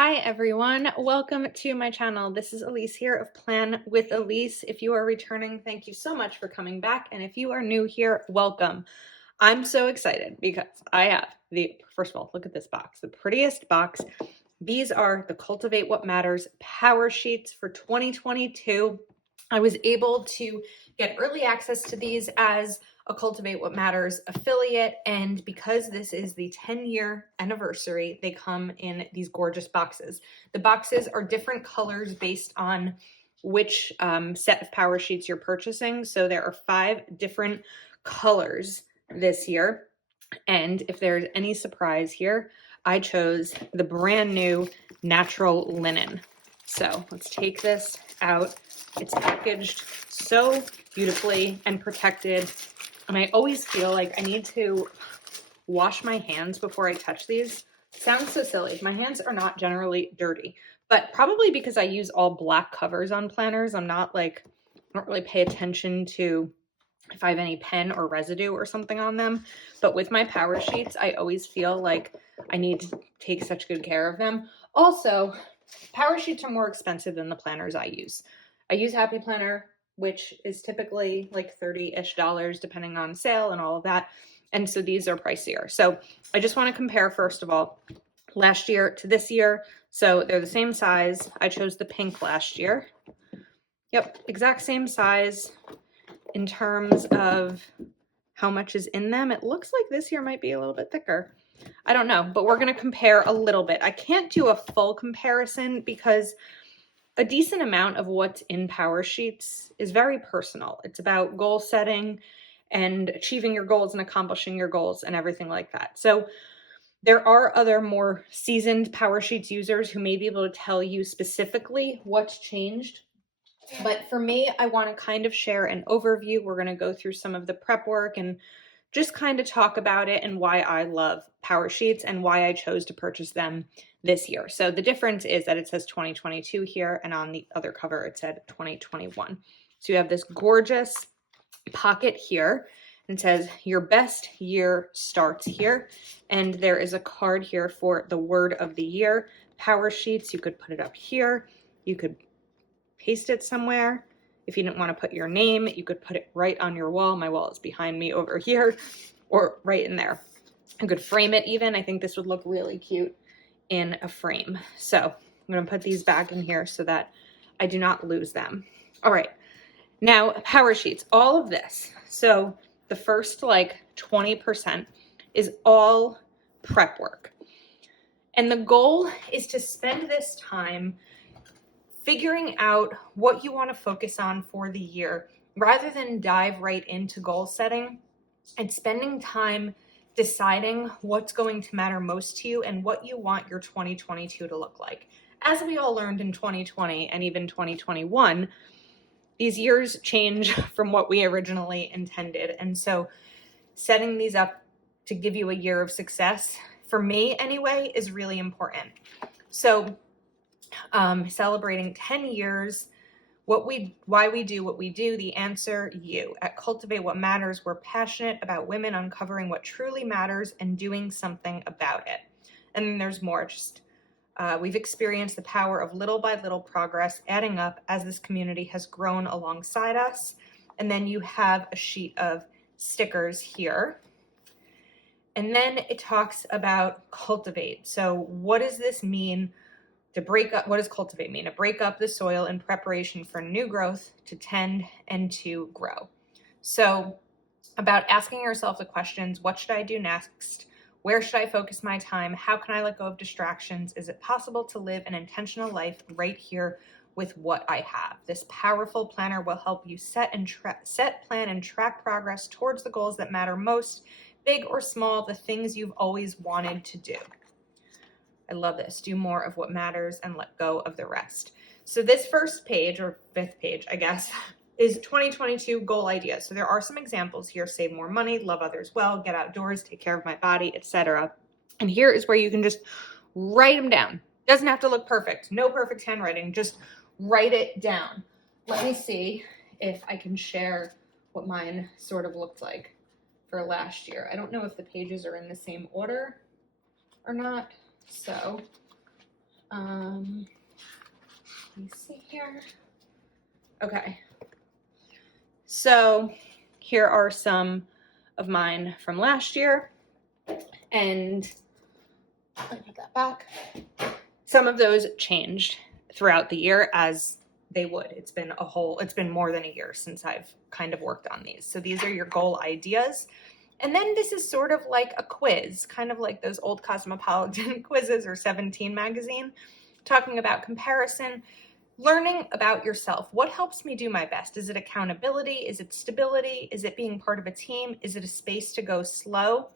Hi everyone, welcome to my channel. This is Elise here of Plan with Elise. If you are returning, thank you so much for coming back. And if you are new here, welcome. I'm so excited because I have first of all, look at this box, the prettiest box. These are the Cultivate What Matters Power Sheets for 2022. I was able to get early access to these as a Cultivate What Matters affiliate, and because this is the 10-year anniversary, they come in these gorgeous boxes. The boxes are different colors based on which set of power sheets you're purchasing. So there are 5 different colors this year. And if there's any surprise here, I chose the brand new natural linen. So let's take this out. It's packaged so beautifully and protected. And I always feel like I need to wash my hands before I touch these. Sounds so silly. My hands are not generally dirty, but probably because I use all black covers on planners, I don't really pay attention to if I have any pen or residue or something on them. But with my power sheets, I always feel like I need to take such good care of them. Also, power sheets are more expensive than the planners I use. I use Happy Planner, which is typically like $30-ish depending on sale and all of that. And so these are pricier. So I just want to compare, first of all, last year to this year. So they're the same size. I chose the pink last year. Yep, exact same size. In terms of how much is in them, it looks like this year might be a little bit thicker. I don't know, but we're going to compare a little bit. I can't do a full comparison because a decent amount of what's in Power Sheets is very personal. It's about goal setting and achieving your goals and accomplishing your goals and everything like that. So there are other more seasoned Power Sheets users who may be able to tell you specifically what's changed. But for me, I want to kind of share an overview. We're going to go through some of the prep work and just kind of talk about it and why I love Power Sheets and why I chose to purchase them this year. So the difference is that it says 2022 here, and on the other cover it said 2021. So you have this gorgeous pocket here, and it says your best year starts here. And there is a card here for the word of the year. Power Sheets, you could put it up here. You could paste it somewhere. If you didn't want to put your name, you could put it right on your wall. My wall is behind me over here, or right in there. You could frame it even. I think this would look really cute in a frame. So I'm going to put these back in here so that I do not lose them. All right. Now, Power Sheets, all of this. So the first 20% is all prep work. And the goal is to spend this time figuring out what you want to focus on for the year rather than dive right into goal setting, and spending time deciding what's going to matter most to you and what you want your 2022 to look like. As we all learned in 2020 and even 2021, these years change from what we originally intended. And so setting these up to give you a year of success, for me anyway, is really important. So celebrating 10 years, why we do what we do, the answer, you. At Cultivate What Matters, we're passionate about women uncovering what truly matters and doing something about it. And then there's more. We've experienced the power of little by little progress adding up as this community has grown alongside us. And then you have a sheet of stickers here. And then it talks about cultivate. So what does this mean? To break up, what does cultivate mean? To break up the soil in preparation for new growth, to tend and to grow. So about asking yourself the questions, what should I do next? Where should I focus my time? How can I let go of distractions? Is it possible to live an intentional life right here with what I have? This powerful planner will help you set, plan, and track progress towards the goals that matter most, big or small, the things you've always wanted to do. I love this. Do more of what matters and let go of the rest. So this first page, or 5th page, I guess, is 2022 goal ideas. So there are some examples here: save more money, love others well, get outdoors, take care of my body, etc. And here is where you can just write them down. Doesn't have to look perfect. No perfect handwriting. Just write it down. Let me see if I can share what mine sort of looked like for last year. I don't know if the pages are in the same order or not. So Let me see here. Okay. So here are some of mine from last year. And let me put that back. Some of those changed throughout the year as they would. It's been more than a year since I've kind of worked on these. So these are your goal ideas. And then this is sort of like a quiz, kind of like those old Cosmopolitan quizzes or 17 magazine, talking about comparison, learning about yourself. What helps me do my best? Is it accountability? Is it stability? Is it being part of a team? Is it a space to go slow?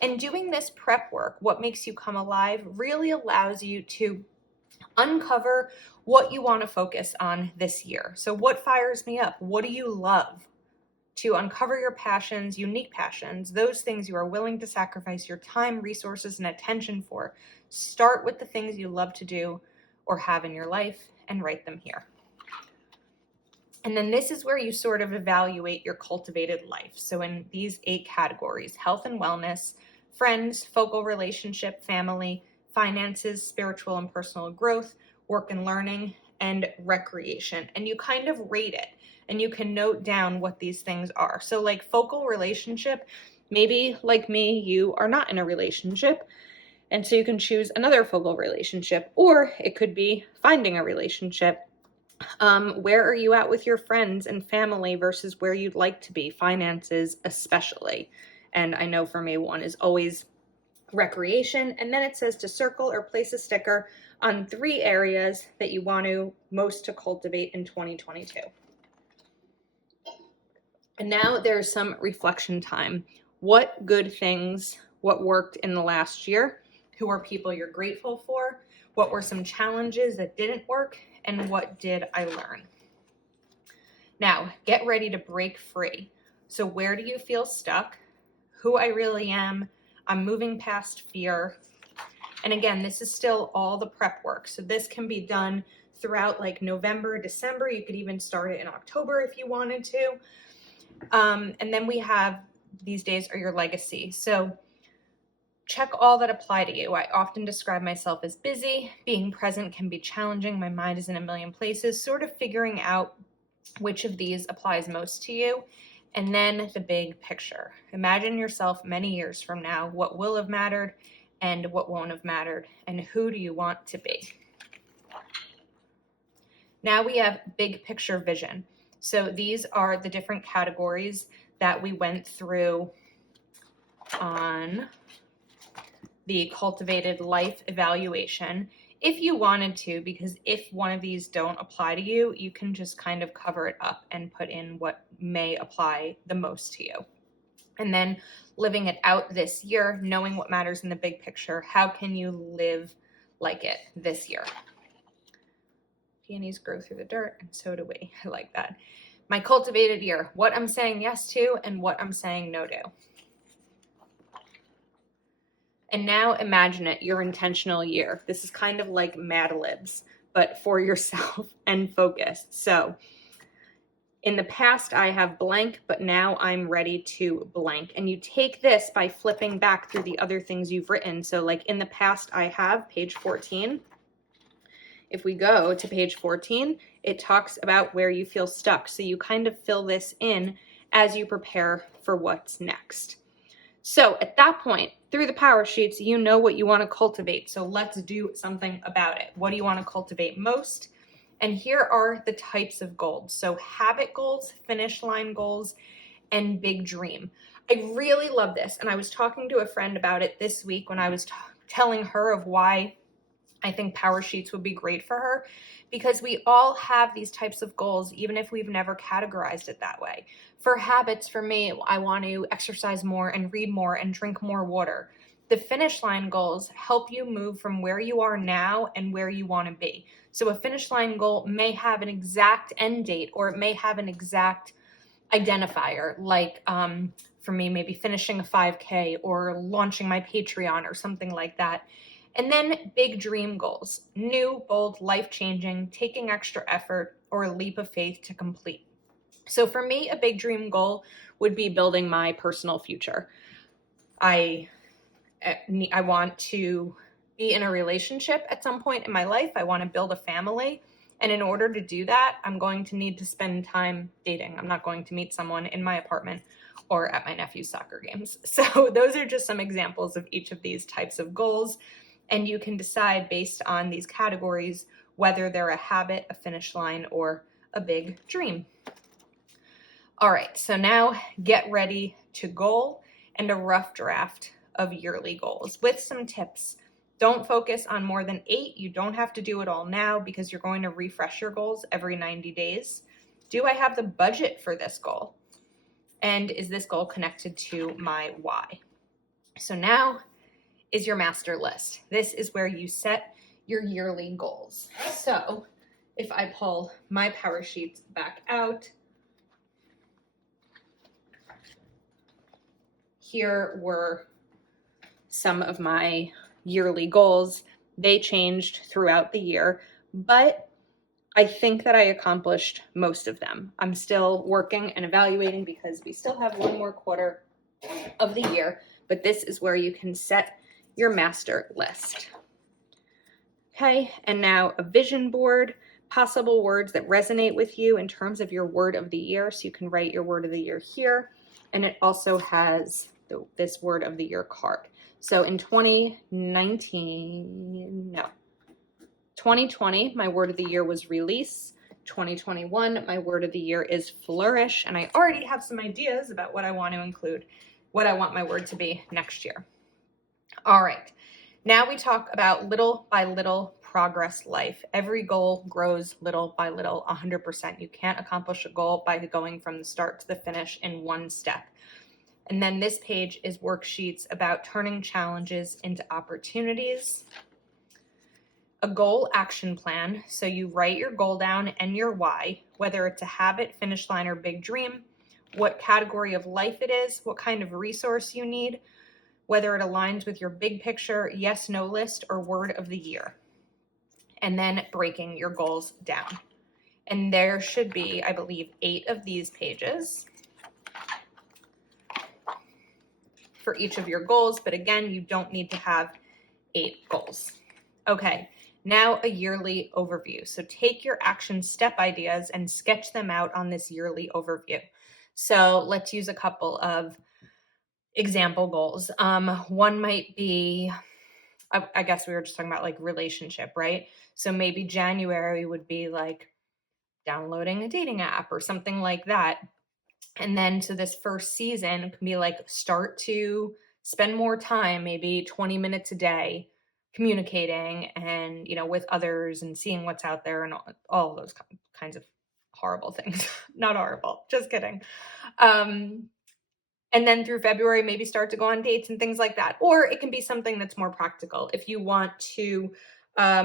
And doing this prep work, what makes you come alive, really allows you to uncover what you want to focus on this year. So what fires me up? What do you love? To uncover your passions, unique passions, those things you are willing to sacrifice your time, resources, and attention for. Start with the things you love to do or have in your life and write them here. And then this is where you sort of evaluate your cultivated life. So in these 8 categories: health and wellness, friends, focal relationship, family, finances, spiritual and personal growth, work and learning, and recreation. And you kind of rate it. And you can note down what these things are. So like focal relationship, maybe like me, you are not in a relationship. And so you can choose another focal relationship, or it could be finding a relationship. Where are you at with your friends and family versus where you'd like to be? Finances especially. And I know for me, one is always recreation. And then it says to circle or place a sticker on 3 areas that you want to most to cultivate in 2022. And now there's some reflection time. What good things, what worked in the last year? Who are people you're grateful for? What were some challenges that didn't work? And what did I learn? Now, get ready to break free. So where do you feel stuck? Who I really am. I'm moving past fear. And again, this is still all the prep work. So this can be done throughout like November, December. You could even start it in October if you wanted to. And then we have, these days are your legacy. So check all that apply to you. I often describe myself as busy. Being present can be challenging. My mind is in a million places, sort of figuring out which of these applies most to you. And then the big picture. Imagine yourself many years from now, what will have mattered and what won't have mattered, and who do you want to be? Now we have big picture vision. So these are the different categories that we went through on the cultivated life evaluation. If you wanted to, because if one of these don't apply to you, you can just kind of cover it up and put in what may apply the most to you. And then living it out this year, knowing what matters in the big picture. How can you live like it this year? Peonies grow through the dirt, and so do we. I like that. My cultivated year, what I'm saying yes to and what I'm saying no to. And now imagine it, your intentional year. This is kind of like Mad Libs, but for yourself and focused. So in the past, I have blank, but now I'm ready to blank. And you take this by flipping back through the other things you've written. So like in the past, I have page 14. If we go to page 14, it talks about where you feel stuck. So you kind of fill this in as you prepare for what's next. So at that point, through the power sheets, you know what you want to cultivate. So let's do something about it. What do you want to cultivate most? And here are the types of goals. So habit goals, finish line goals, and big dream. I really love this. And I was talking to a friend about it this week when I was telling her of why I think power sheets would be great for her, because we all have these types of goals, even if we've never categorized it that way. For habits, for me, I want to exercise more and read more and drink more water. The finish line goals help you move from where you are now and where you want to be. So a finish line goal may have an exact end date, or it may have an exact identifier, like for me, maybe finishing a 5K or launching my Patreon or something like that. And then big dream goals, new, bold, life-changing, taking extra effort, or a leap of faith to complete. So for me, a big dream goal would be building my personal future. I want to be in a relationship at some point in my life. I want to build a family. And in order to do that, I'm going to need to spend time dating. I'm not going to meet someone in my apartment or at my nephew's soccer games. So those are just some examples of each of these types of goals. And you can decide based on these categories whether they're a habit, a finish line, or a big dream. All right, so now get ready to goal and a rough draft of yearly goals with some tips. Don't focus on more than 8. You don't have to do it all now because you're going to refresh your goals every 90 days. Do I have the budget for this goal? And is this goal connected to my why? So now is your master list. This is where you set your yearly goals. So if I pull my Powersheets back out, here were some of my yearly goals. They changed throughout the year, but I think that I accomplished most of them. I'm still working and evaluating because we still have one more quarter of the year, but this is where you can set your master list. Okay, and now a vision board, possible words that resonate with you in terms of your word of the year. So you can write your word of the year here, and it also has this word of the year card. So in 2020, my word of the year was release. 2021, my word of the year is flourish. And I already have some ideas about what I want to include, what I want my word to be next year. All right, now we talk about little by little progress life. Every goal grows little by little, 100%. You can't accomplish a goal by going from the start to the finish in one step. And then this page is worksheets about turning challenges into opportunities. A goal action plan. So you write your goal down and your why, whether it's a habit, finish line, or big dream, what category of life it is, what kind of resource you need, whether it aligns with your big picture, yes, no list, or word of the year. And then breaking your goals down. And there should be, I believe, 8 of these pages for each of your goals. But again, you don't need to have 8 goals. Okay, now a yearly overview. So take your action step ideas and sketch them out on this yearly overview. So let's use a couple of example goals. One might be, I guess we were just talking about like relationship, right? So maybe January would be like downloading a dating app or something like that. And then so this first season can be like start to spend more time, maybe 20 minutes a day, communicating and, with others and seeing what's out there and all those kinds of horrible things. Not horrible, just kidding. And then through February, maybe start to go on dates and things like that. Or it can be something that's more practical. If you want to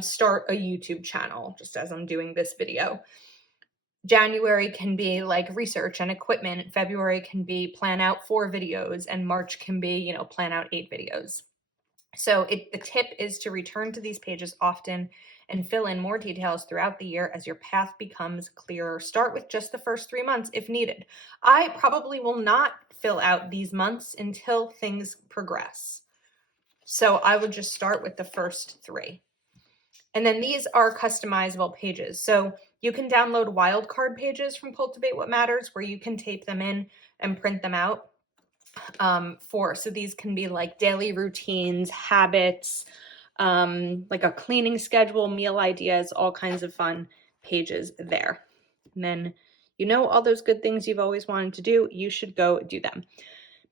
start a YouTube channel, just as I'm doing this video, January can be like research and equipment. February can be plan out 4 videos, and March can be, plan out 8 videos. So the tip is to return to these pages often and fill in more details throughout the year as your path becomes clearer. Start with just the first 3 months if needed. I probably will not fill out these months until things progress. So I would just start with the first 3. And then these are customizable pages. So you can download wildcard pages from Cultivate What Matters where you can tape them in and print them out. So these can be like daily routines, habits, like a cleaning schedule, meal ideas, all kinds of fun pages there. And then, all those good things you've always wanted to do, you should go do them.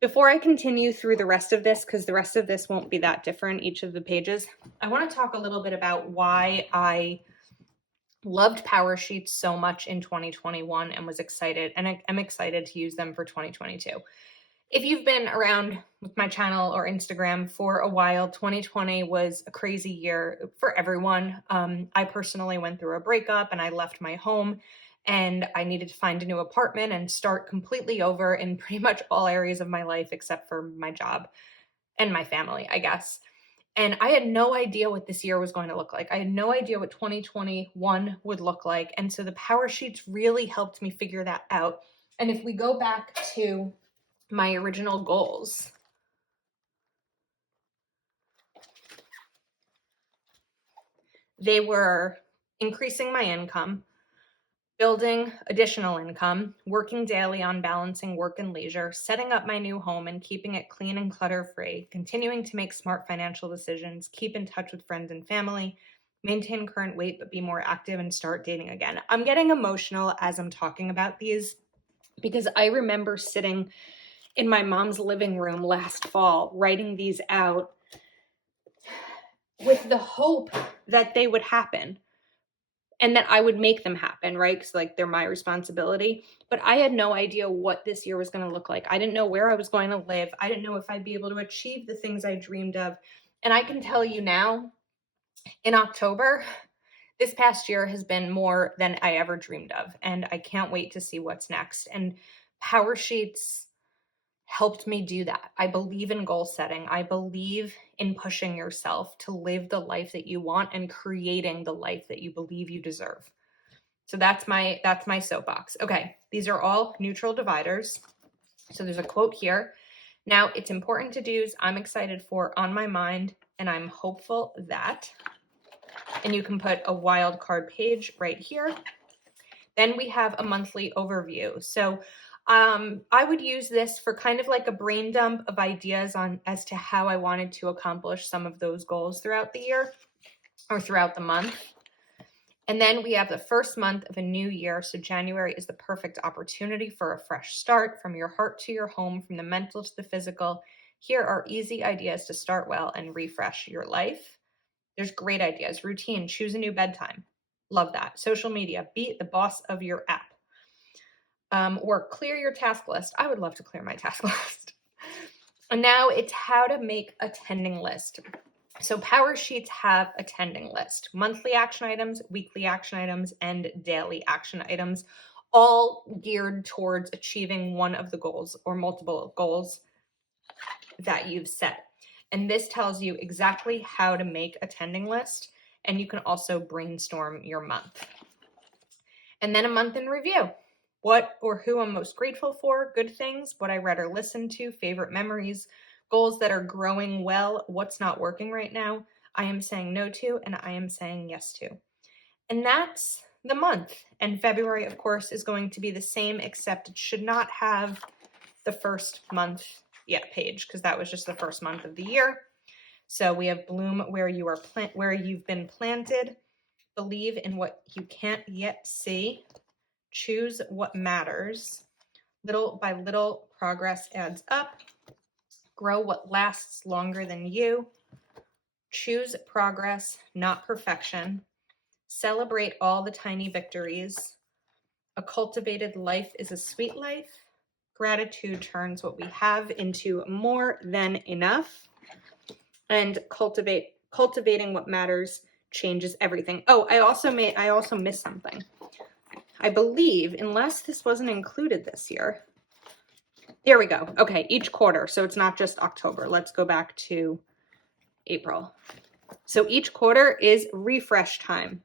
Before I continue through the rest of this, because the rest of this won't be that different, each of the pages, I want to talk a little bit about why I loved Powersheets so much in 2021 and was excited, and I'm excited to use them for 2022. If you've been around with my channel or Instagram for a while, 2020 was a crazy year for everyone. I personally went through a breakup and I left my home and I needed to find a new apartment and start completely over in pretty much all areas of my life except for my job and my family, I guess. And I had no idea what this year was going to look like. I had no idea what 2021 would look like. And so the Powersheets really helped me figure that out. And if we go back to my original goals, They were increasing my income, building additional income, working daily on balancing work and leisure, setting up my new home and keeping it clean and clutter-free, continuing to make smart financial decisions, keep in touch with friends and family, maintain current weight but be more active, and start dating again. I'm getting emotional as I'm talking about these because I remember sitting in my mom's living room last fall writing these out with the hope that they would happen and that I would make them happen, right? Because like they're my responsibility. But I had no idea what this year was going to look like. I didn't know where I was going to live. I didn't know if I'd be able to achieve the things I dreamed of. And I can tell you now, in October, this past year has been more than I ever dreamed of. And I can't wait to see what's next. And Powersheets helped me do that. I believe in goal setting. I believe in pushing yourself to live the life that you want and creating the life that you believe you deserve. So that's my soapbox. Okay, these are all neutral dividers. So there's a quote here. Now, it's important to do's I'm excited for, on my mind, and I'm hopeful that, and you can put a wild card page right here. Then we have a monthly overview. So I would use this for kind of like a brain dump of ideas on as to how I wanted to accomplish some of those goals throughout the year or throughout the month. And then we have the first month of a new year. So January is the perfect opportunity for a fresh start, from your heart to your home, from the mental to the physical. Here are easy ideas to start well and refresh your life. There's great ideas. Routine, choose a new bedtime. Love that. Social media, be the boss of your app. Or clear your task list. I would love to clear my task list. And now it's how to make a tending list. So Powersheets have a tending list: monthly action items, weekly action items, and daily action items, all geared towards achieving one of the goals or multiple goals that you've set. And this tells you exactly how to make a tending list, and you can also brainstorm your month. And then a month in review. What or who I'm most grateful for, good things, what I read or listened to, favorite memories, goals that are growing well, what's not working right now, I am saying no to, and I am saying yes to. And that's the month. And February, of course, is going to be the same, except it should not have the first month yet page, because that was just the first month of the year. So we have bloom where you've been planted, believe in what you can't yet see, choose what matters, little by little progress adds up, grow what lasts longer than you, choose progress, not perfection, celebrate all the tiny victories, a cultivated life is a sweet life, gratitude turns what we have into more than enough, and cultivating what matters changes everything. Oh, I also missed something. I believe, unless this wasn't included this year. There we go. Okay, each quarter. So it's not just October. Let's go back to April. So each quarter is refresh time.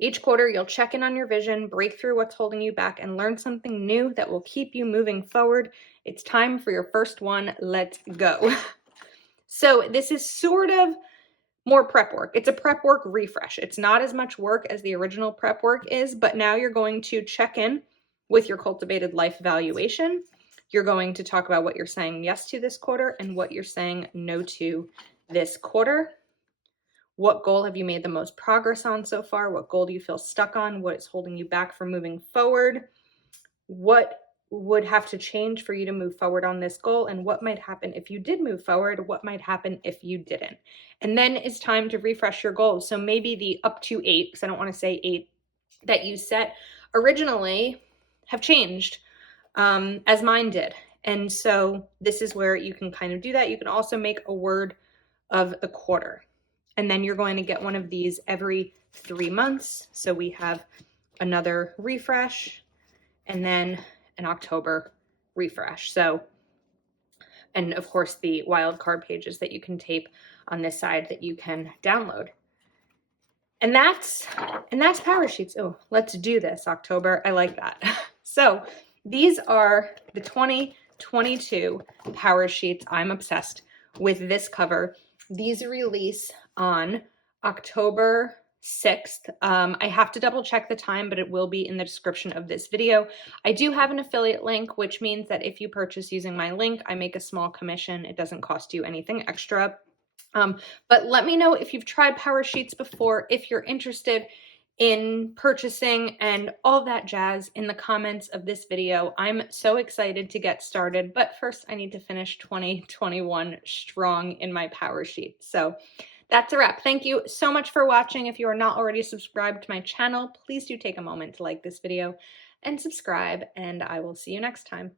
Each quarter, you'll check in on your vision, break through what's holding you back, and learn something new that will keep you moving forward. It's time for your first one. Let's go. So this is sort of more prep work. It's a prep work refresh. It's not as much work as the original prep work is, but now you're going to check in with your cultivated life evaluation. You're going to talk about what you're saying yes to this quarter and what you're saying no to this quarter. What goal have you made the most progress on so far? What goal do you feel stuck on? What is holding you back from moving forward? What would have to change for you to move forward on this goal? And what might happen if you did move forward? What might happen if you didn't? And then it's time to refresh your goals. So maybe the up to 8, because I don't want to say 8, that you set originally have changed, as mine did. And so this is where you can kind of do that. You can also make a word of the quarter. And then you're going to get one of these every 3 months. So we have another refresh and then an October refresh. So, and of course the wildcard pages that you can tape on this side that you can download. And that's Powersheets. Oh, let's do this, October. I like that. So these are the 2022 Powersheets. I'm obsessed with this cover. These release on October 6th. I have to double check the time, but it will be in the description of this video. I do have an affiliate link, which means that if you purchase using my link, I make a small commission. It doesn't cost you anything extra. But let me know if you've tried Powersheets before, if you're interested in purchasing and all that jazz in the comments of this video. I'm so excited to get started, but first I need to finish 2021 strong in my Powersheets. So that's a wrap. Thank you so much for watching. If you are not already subscribed to my channel, please do take a moment to like this video and subscribe, and I will see you next time.